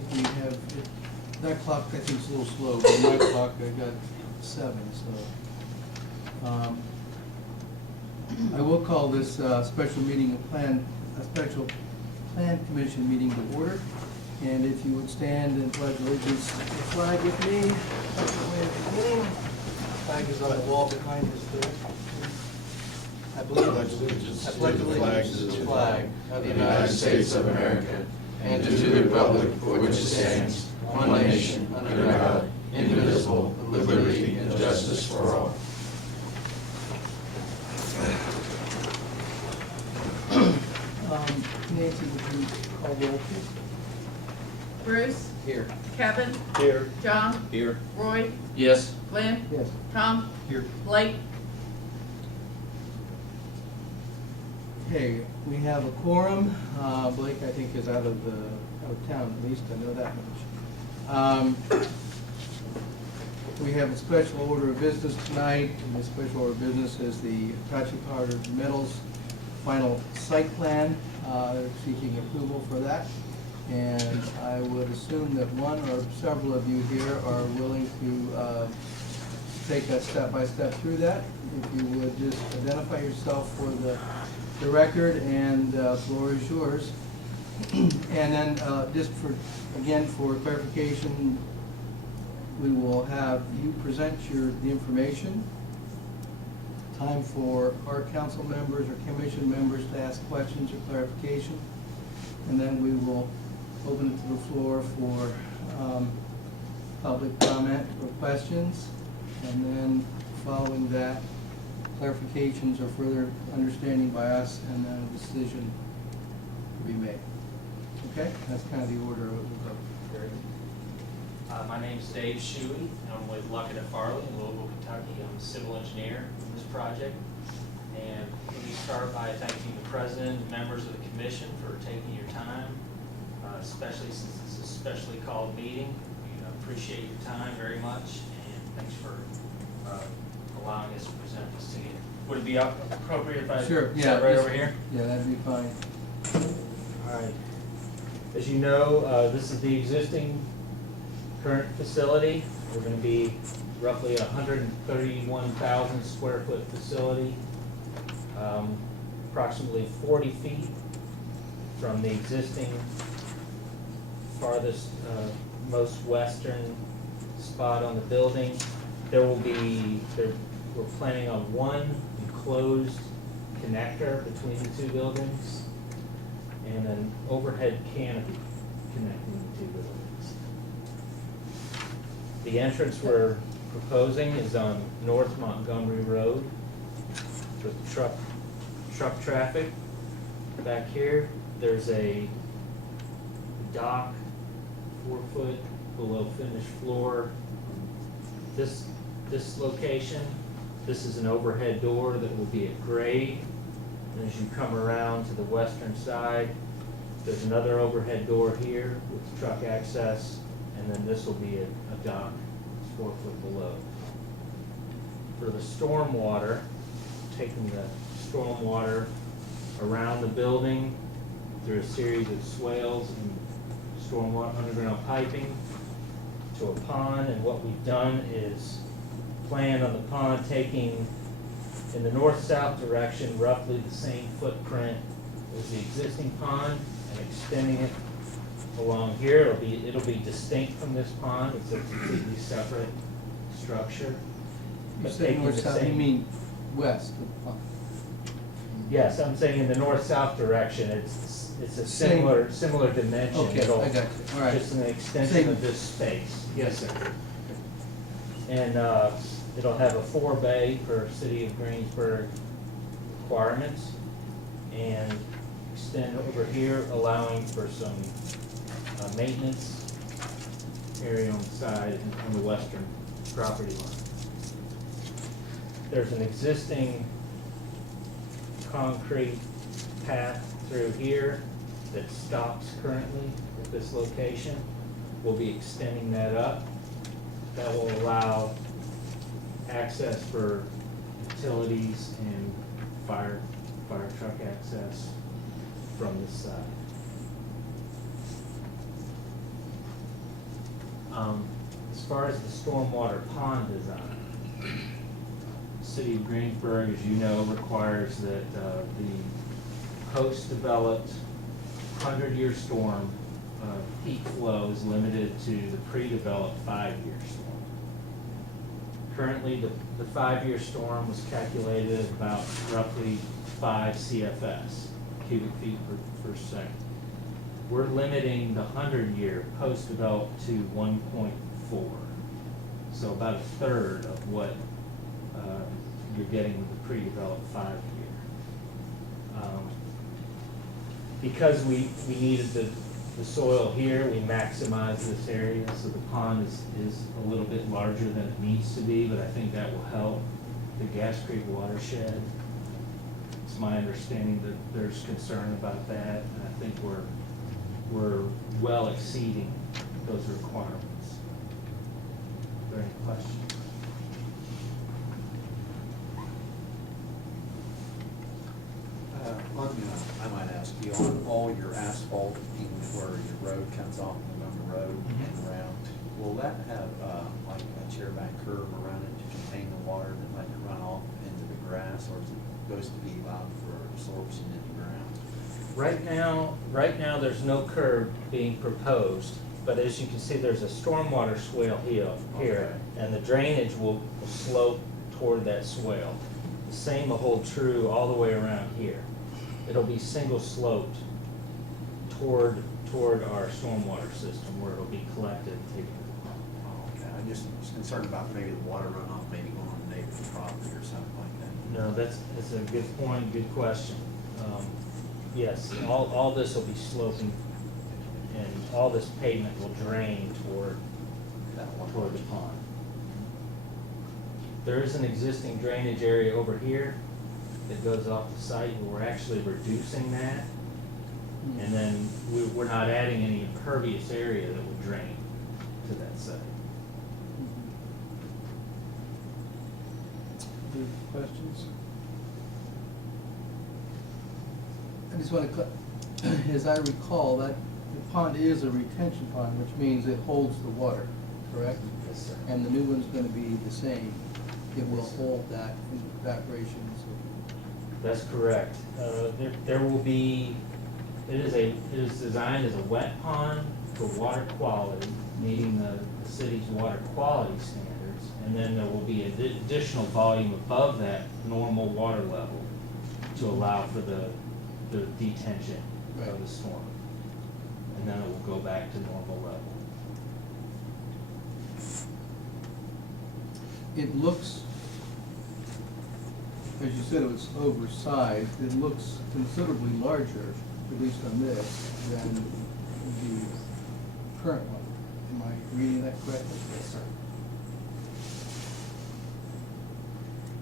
think we have, that clock I think is a little slow, but my clock I got 7, so. I will call this special meeting a special plan commission meeting to order. And if you would stand and pledge allegiance to the flag with me. That's the way at the beginning. Flag is on the wall behind us there. I pledge allegiance to the flag of the United States of America and to the republic for which it stands, one nation, under God, indivisible, with liberty and justice for all. Nancy, would you call roll, please? Bruce? Here. Kevin? Here. John? Here. Roy? Yes. Glenn? Yes. Tom? Here. Blake? Okay, we have a quorum. Blake, I think, is out of town, at least I know that much. We have a special order of business tonight, and the special order of business is the Hitachi Powder Metals final site plan. They're seeking approval for that. And I would assume that one or several of you here are willing to take us step-by-step through that. If you would just identify yourself for the record, and floor is yours. And then just for clarification, we will have you present the information. Time for our council members or commission members to ask questions or clarification. And then we will open it to the floor for public comment or questions. And then following that, clarifications or further understanding by us, and then a decision to be made. Okay? That's kind of the order of the vote. Very good. My name's Dave Shuey, and I'm with Luckett at Farley in Louisville, Kentucky. I'm a civil engineer in this project. And let me start by thanking the president and members of the commission for taking your time, especially since it's a specially called meeting. We appreciate your time very much, and thanks for allowing us to present this to you. Would it be appropriate if I Sure, yeah, sat right over here? Yeah, that'd be fine. All right. As you know, this is the existing current facility. We're going to be roughly a 131,000 square foot facility, approximately 40 feet from the existing farthest, most western spot on the building. We're planning on one enclosed connector between the two buildings and an overhead canopy connecting the two buildings. The entrance we're proposing is on North Montgomery Road with truck traffic. Back here, there's a dock, 4 foot below finished floor. This location, this is an overhead door that will be at grade. And as you come around to the western side, there's another overhead door here with truck access, and then this will be a dock 4 foot below. For the stormwater, taking the stormwater around the building through a series of swales and stormwater underground piping to a pond, and what we've done is plan on the pond taking in the north-south direction roughly the same footprint as the existing pond and extending it along here. It'll be distinct from this pond. It's a completely separate structure. You say north-south, you mean west? Yes, I'm saying in the north-south direction. It's a similar dimension. Okay, I got you. All right. Just an extension of this space. Yes, sir. And it'll have a 4-bay per City of Greensburg requirements, and extend over here, allowing for some maintenance area on the side and on the western property line. There's an existing concrete path through here that stops currently at this location. We'll be extending that up. That will allow access for utilities and fire truck access from this side. As far as the stormwater pond design, the City of Greensburg, as you know, requires that the post-developed 100-year storm peak flow is limited to the pre-developed 5-year storm. Currently, the 5-year storm was calculated at about roughly 5 CFS, cubic feet per second. We're limiting the 100-year post-developed to 1.4, so about a third of what you're getting with the pre-developed 5-year. Because we needed the soil here, we maximized this area, so the pond is a little bit larger than it needs to be, but I think that will help the Gas Creek watershed. It's my understanding that there's concern about that, and I think we're well exceeding those requirements. Are there any questions? I might ask you, on all your asphalt, even where your road comes off November Road and around, will that have like a chair back curve around it to contain the water that might run off into the grass, or is it supposed to be allowed for absorption in the ground? Right now, there's no curb being proposed, but as you can see, there's a stormwater swale here, Okay. and the drainage will slope toward that swale. The same will hold true all the way around here. It'll be single sloped toward our stormwater system where it'll be collected and taken to the pond. Oh, okay, I just was concerned about maybe the water runoff maybe going on the neighbor's property or something like that. No, that's a good point, good question. Yes, all this will be sloping, and all this pavement will drain toward the pond. There is an existing drainage area over here that goes off the site, but we're actually reducing that. And then we're not adding any impervious area that will drain to that site. Other questions? I just want to, as I recall, that the pond is a retention pond, which means it holds the water, correct? Yes, sir. And the new one's going to be the same. It will hold that in evaporation. That's correct. There will be, it is designed as a wet pond for water quality, meeting the city's water quality standards. And then there will be additional volume above that normal water level to allow for the detention of the storm. And then it will go back to normal level. It looks, as you said, it was oversized. It looks considerably larger, at least on this, than the current one. Am I reading that correctly? Yes, sir.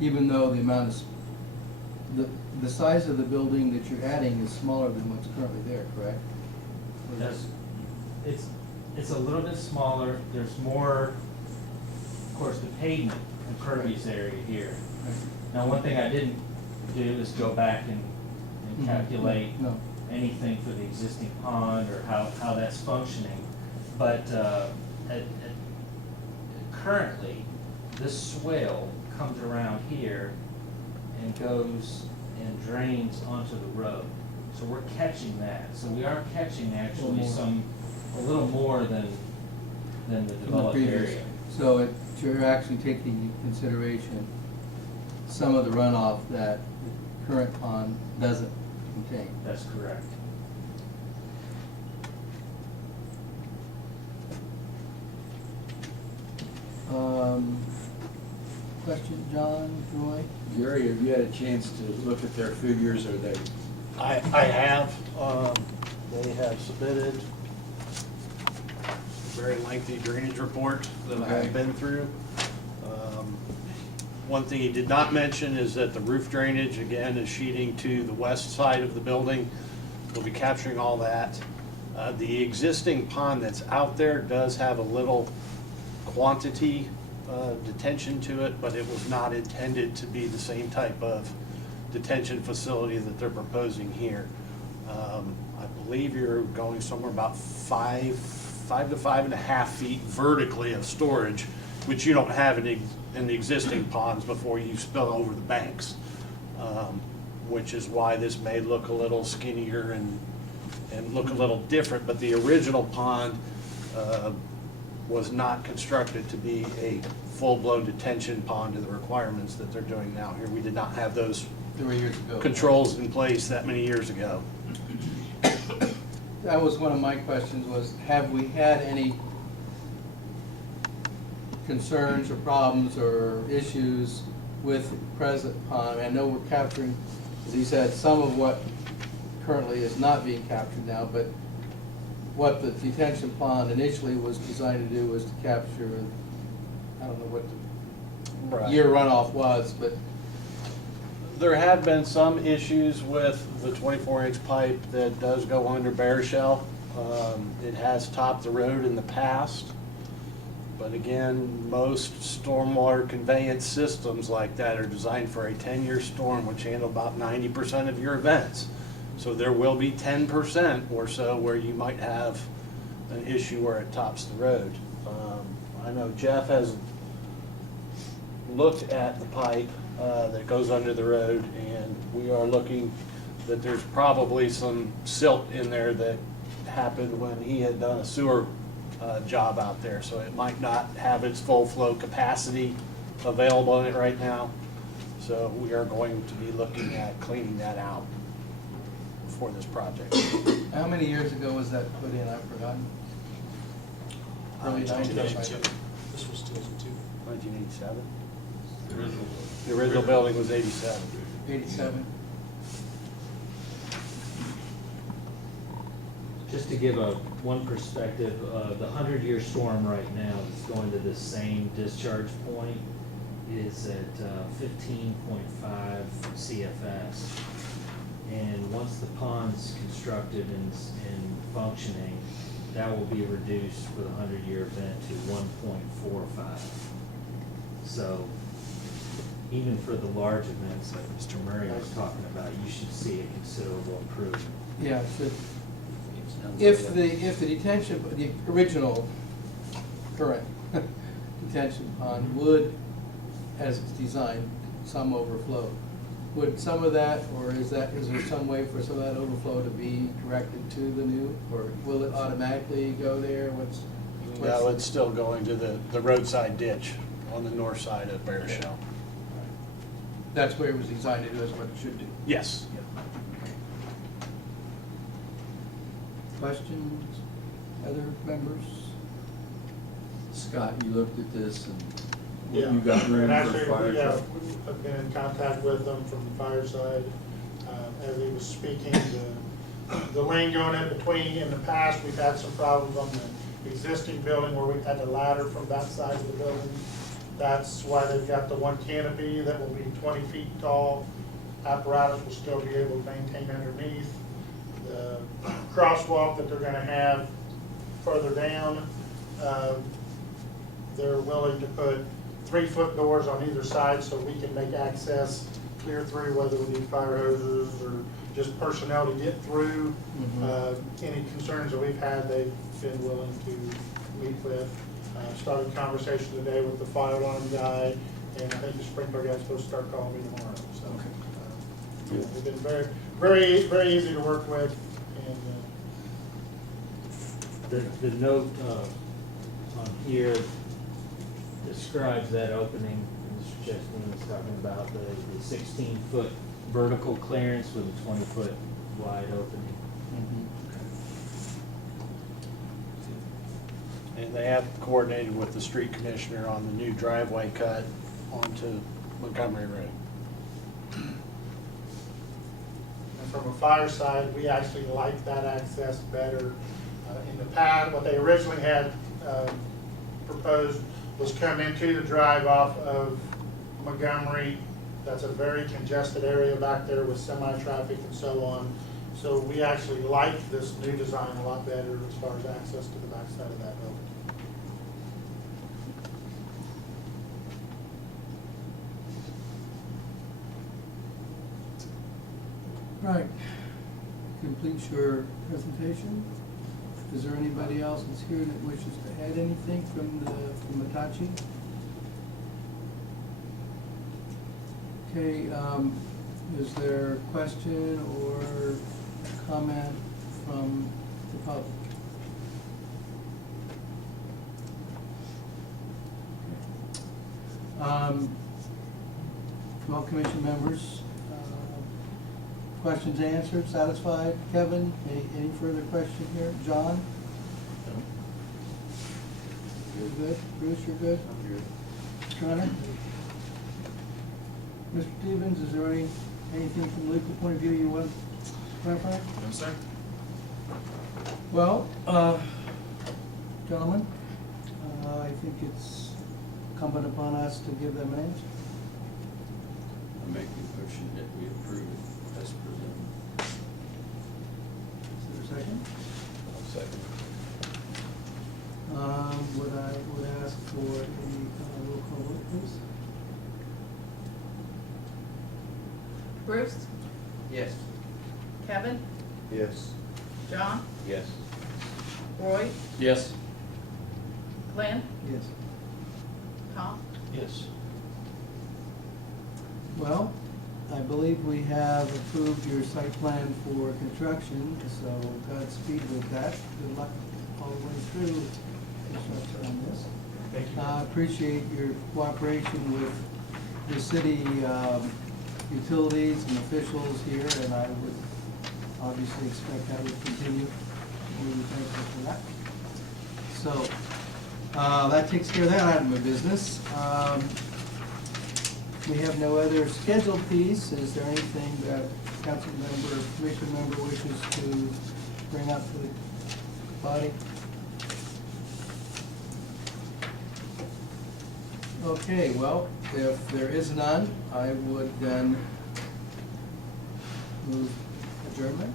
Even though the amount of, the size of the building that you're adding is smaller than what's currently there, correct? Or is Yes, it's a little bit smaller, there's more, of course, the pavement impervious area here. Right. Now, one thing I didn't do is go back and Mhm. calculate No. anything for the existing pond or how that's functioning. But currently, this swale comes around here and goes and drains onto the road. So we're catching that. So we are catching actually a little more than the From the developed previous. area. So you're actually taking into consideration some of the runoff that the current pond doesn't contain. That's correct. Question, John, Roy? Gary, have you had a chance to look at their figures, or they? I have, they have submitted a very lengthy drainage report that I Okay. have been through. One thing he did not mention is that the roof drainage, again, is sheeting to the west side of the building. We'll be capturing all that. The existing pond that's out there does have a little quantity detention to it, but it was not intended to be the same type of detention facility that they're proposing here. I believe you're going somewhere about 5 5 to 5.5 feet vertically of storage, which you don't have in the existing ponds before you spill over the banks. Which is why this may look a little skinnier and look a little different, but the original pond was not constructed to be a full-blown detention pond to the requirements that they're doing now here. We did not have those 3 years ago. controls in place that many years ago. That was one of my questions, was have we had any concerns or problems or issues with the present pond? I know we're capturing, as he said, some of what currently is not being captured now, but what the detention pond initially was designed to do was to capture, I don't know what the year runoff was, but There have been some issues with the 24-inch pipe that does go under bare shell. It has topped the road in the past. But again, most stormwater conveyance systems like that are designed for a 10-year storm, which handle about 90% of your events. So there will be 10% or so where you might have an issue where it tops the road. I know Jeff has looked at the pipe that goes under the road, and we are looking that there's probably some silt in there that happened when he had done a sewer job out there, so it might not have its full flow capacity available in it right now. So we are going to be looking at cleaning that out for this project. how many years ago was that put in? I've forgotten. Early 90s. This was 2002. 1987? The original. The original building was 87. 87. Just to give one perspective, the 100-year storm right now is going to the same discharge point is at 15.5 CFS. And once the pond's constructed and functioning, that will be reduced for the 100-year event to 1.45. So even for the large events like Mr. Murray was talking about, you should see a considerable improvement. Yeah, so if the detention, the original current detention pond would, as it's designed, some overflow, would some of that, or is there some way for some of that overflow to be directed to the new, or will it automatically go there? No, it's still going to the roadside ditch on the north side of Bear Shell. That's where it was designed to do, is what it should do. Yes. Questions, other members? Scott, you looked at this and Yeah. you got room And for a actually, fire yeah, truck? I've been in contact with them from the fire side. As he was speaking, the lane going in between, in the past, we've had some problems on the existing building where we've had to ladder from that side of the building. That's why they've got the one canopy that will be 20 feet tall. Apparatus will still be able to maintain underneath. The crosswalk that they're gonna have further down, they're willing to put 3-foot doors on either side so we can make access clear through, whether we need fire hoses or just personnel to get through. Any concerns that we've had, they've been willing to meet with. Started a conversation today with the fire alarm guy, and I think the sprinkler guy's supposed to start calling me tomorrow, so. They've been very, very, very easy to work with, and, The note on here describes that opening Mr. Chesney was talking about, the 16-foot vertical clearance with a 20-foot wide opening. And they have coordinated with the street commissioner on the new driveway cut onto Montgomery Road. And from a fire side, we actually like that access better. In the past, what they originally had proposed was come into the drive off of Montgomery. That's a very congested area back there with semi-traffic and so on. So we actually like this new design a lot better as far as access to the backside of that building. Right. Completes your presentation. Is there anybody else that's here that wishes to add anything from Hitachi? Okay, is there a question or comment from the public? Well, commission members, questions answered, satisfied? Kevin, any further question here? John? You're good? Bruce, you're good? I'm good. Connor? Mr. Stevens, is there anything from a legal point of view you want to clarify? No, sir. Well, gentlemen, I think it's incumbent upon us to give them an answer. I make the motion that we approve it as presented. Is there a second? I'll second. Would ask for a roll call vote, please. Bruce, Yes. Kevin, Yes. John, Yes. Roy, Yes. Glenn, Yes. Tom. Yes. Well, I believe we have approved your site plan for construction, so Godspeed with that. Good luck all the way through construction on this. Thank you. I appreciate your cooperation with the city utilities and officials here, and I would obviously expect that would continue. We would thank you for that. So, that takes care of that item of business. We have no other scheduled piece. Is there anything that council member, commission member wishes to bring up to the body? Okay, well, if there is none, I would then move adjournment.